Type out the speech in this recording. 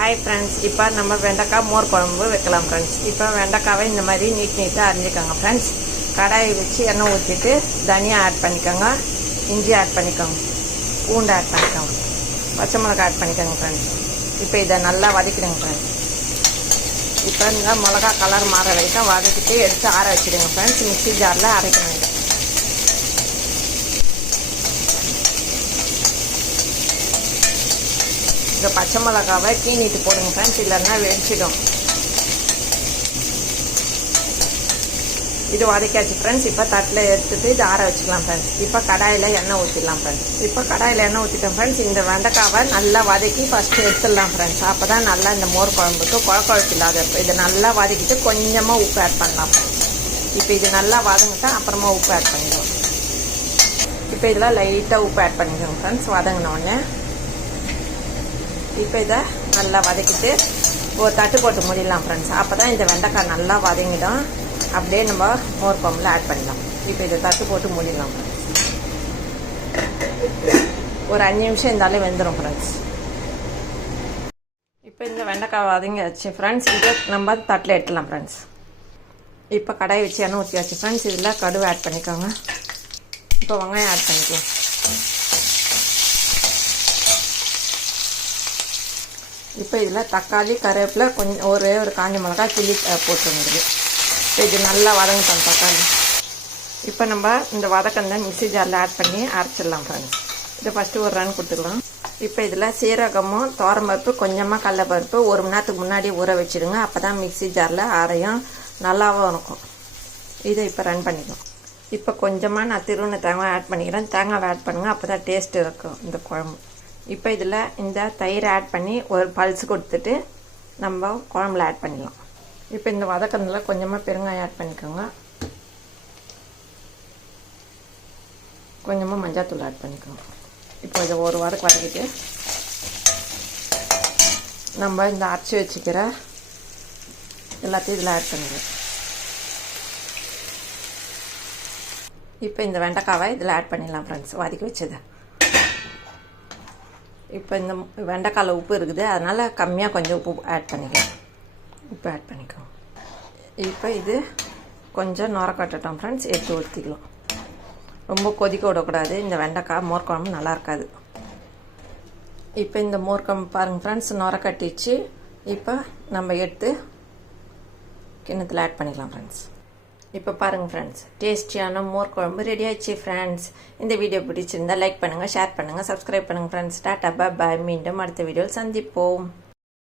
Hi friends, இப்போ நம்ம வெண்டைக்காய் மோர் குழம்பு வைக்கலாம் ஃப்ரெண்ட்ஸ். இப்போ வெண்டைக்காவை இந்த மாதிரி நீட்டாக அரிஞ்சிக்கோங்க ஃப்ரெண்ட்ஸ். கடாயை வச்சு எண்ணெய் ஊற்றிட்டு தனியா ஆட் பண்ணிக்கோங்க, இஞ்சி ஆட் பண்ணிக்கோங்க, பூண்டு ஆட் பண்ணிக்கோங்க, பச்சை மிளகாய் ஆட் பண்ணிக்கோங்க ஃப்ரெண்ட்ஸ். இப்போ இதை நல்லா வதக்கிடுங்க ஃப்ரெண்ட்ஸ். இப்போ இந்த மிளகா கலர் மாற வரைக்கும் வதக்கிட்டு எடுத்து ஆற வச்சுடுங்க ஃப்ரெண்ட்ஸ். மிக்ஸி ஜாரில் அரைக்கணும். இந்த பச்சை மிளகாவை கீனிட்டு போடுங்க ஃப்ரெண்ட்ஸ், இல்லைன்னா வெடிச்சிடும். இது வதக்காச்சு ஃப்ரெண்ட்ஸ். இப்போ தட்டில் எடுத்துட்டு இது ஆற வச்சுக்கலாம் ஃப்ரெண்ட்ஸ். இப்போ கடாயில் எண்ணெய் ஊற்றிடலாம் ஃப்ரெண்ட்ஸ். இப்போ கடாயில் எண்ணெய் ஊற்றிட்டோம் ஃப்ரெண்ட்ஸ். இந்த வெண்டைக்காவை நல்லா வதக்கி ஃபஸ்ட்டு எடுத்துடலாம் ஃப்ரெண்ட்ஸ். அப்போ தான் நல்லா இந்த மோர் குழம்புக்கு குழம்பு இல்லாத இருக்கும். இதை நல்லா வதக்கிட்டு கொஞ்சமாக உப்பு ஆட் பண்ணலாம் ஃப்ரெண்ட்ஸ். இப்போ இது நல்லா வதங்கிட்டா அப்புறமா உப்பு ஆட் பண்ணிடுவோம். இப்போ இதில் லைட்டாக உப்பு ஆட் பண்ணிக்கோங்க ஃப்ரெண்ட்ஸ் வதங்கினோடனே. இப்போ இதை நல்லா வதக்கிட்டு ஒரு தட்டு போட்டு மூடிடலாம் ஃப்ரெண்ட்ஸ். அப்போ தான் இந்த வெண்டைக்காய் நல்லா வதங்கிடும். அப்படியே நம்ம மோர் குழம்புல ஆட் பண்ணிடலாம். இப்போ இதை தட்டு போட்டு மூடிடலாம் ஃப்ரெண்ட்ஸ். ஒரு 5 நிமிஷம் இருந்தாலே வெந்துடும் ஃப்ரெண்ட்ஸ். இப்போ இந்த வெண்டைக்காய் வதங்கியாச்சு ஃப்ரெண்ட்ஸ். இதை நம்ம தட்டில் எடுத்துடலாம் ஃப்ரெண்ட்ஸ். இப்போ கடாயை வச்சு எண்ணெய் ஊற்றியாச்சு ஃப்ரெண்ட்ஸ். இதில் கடுகு ஆட் பண்ணிக்கோங்க. இப்போ வெங்காயம் ஆட் பண்ணிக்கலாம். இப்போ இதில் தக்காளி, கருவேப்பிலை, கொஞ்சம் ஒரே ஒரு காஞ்ச மிளகாய் கிள்ளி போட்டுருங்க. இது நல்லா வதங்கிட்டோம் தக்காளி. இப்போ நம்ம இந்த வதக்கந்த மிக்ஸி ஜாரில் ஆட் பண்ணி அரைச்சிடலாம் ஃப்ரெண்ட்ஸ். இதை ஃபஸ்ட்டு ஒரு ரன் கொடுத்துக்கலாம். இப்போ இதில் சீரகமும் துவரம்பருப்பு கொஞ்சமாக கடலைப்பருப்பு 1 மணி நேரத்துக்கு முன்னாடி ஊற வச்சுடுங்க. அப்போ தான் மிக்ஸி ஜாரில் அரையும் நல்லாவும் இருக்கும். இதை இப்போ ரன் பண்ணிக்கலாம். இப்போ கொஞ்சமாக நான் திருவண்ண தேங்காய் ஆட் பண்ணிக்கிறேன். தேங்காவை ஆட் பண்ணுங்கள், அப்போ தான் டேஸ்ட் இருக்கும் இந்த குழம்பு. இப்போ இதில் இந்த தயிர் ஆட் பண்ணி ஒரு பல்ஸ் கொடுத்துட்டு நம்ம குழம்புல ஆட் பண்ணிடலாம். இப்போ இந்த வதக்கத்தில் கொஞ்சமாக பெருங்காயம் ஆட் பண்ணிக்கோங்க, கொஞ்சமாக மஞ்சாத்தூள் ஆட் பண்ணிக்கோங்க. இப்போ இதை ஒரு வாரத்துக்கு வதக்கிட்டு நம்ம இந்த அரைச்சி வச்சுக்கிற எல்லாத்தையும் இதில் ஆட் பண்ணிடுவோம். இப்போ இந்த வெண்டைக்காவை இதில் ஆட் பண்ணிடலாம் ஃப்ரெண்ட்ஸ், வதக்கி வச்சது. இப்போ இந்த வெண்டைக்காயில் உப்பு இருக்குது, அதனால் கம்மியாக கொஞ்சம் உப்பு ஆட் பண்ணிக்கலாம். உப்பு ஆட் பண்ணிக்கலாம். இப்போ இது கொஞ்சம் நுர கட்டட்டும் ஃப்ரெண்ட்ஸ், எடுத்து ஊற்றிக்கலாம். ரொம்ப கொதிக்க விடக்கூடாது, இந்த வெண்டைக்காய் மோர் குழம்பு நல்லா இருக்காது. இப்போ இந்த மோர் குழம்பு பாருங்கள் ஃப்ரெண்ட்ஸ், நுர கட்டிச்சு. இப்போ நம்ம எடுத்து கிண்ணத்தில் ஆட் பண்ணிக்கலாம் ஃப்ரெண்ட்ஸ். இப்போ பாருங்கள் ஃப்ரெண்ட்ஸ், டேஸ்டியான மோர் குழம்பு ரெடி ஆயிடுச்சு ஃப்ரெண்ட்ஸ். இந்த வீடியோ பிடிச்சிருந்தா லைக் பண்ணுங்கள், ஷேர் பண்ணுங்கள், சப்ஸ்கிரைப் பண்ணுங்கள் ஃப்ரெண்ட்ஸ். டாட்டா பாய். மீண்டும் அடுத்த வீடியோவில் சந்திப்போம்.